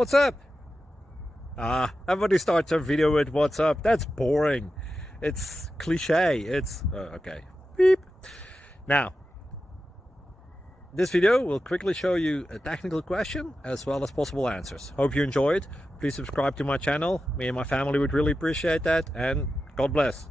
What's up? Everybody starts their video with what's up. That's boring. It's cliche. It's okay. Beep. Now, this video will quickly show you a technical question as well as possible answers. Hope you enjoy it. Please subscribe to my channel. Me and my family would really appreciate that, and God bless.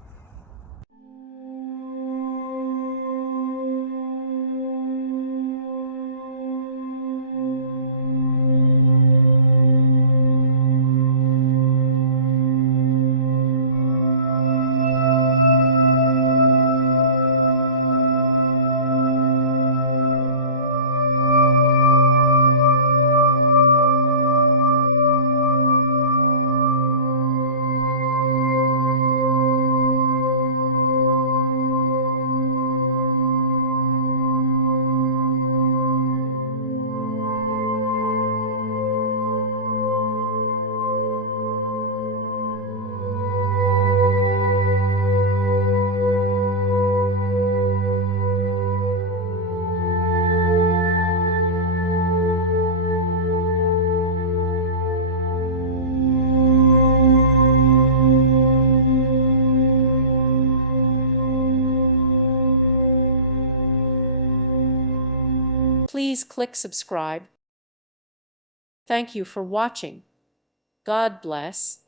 Please click subscribe. Thank you for watching. God bless.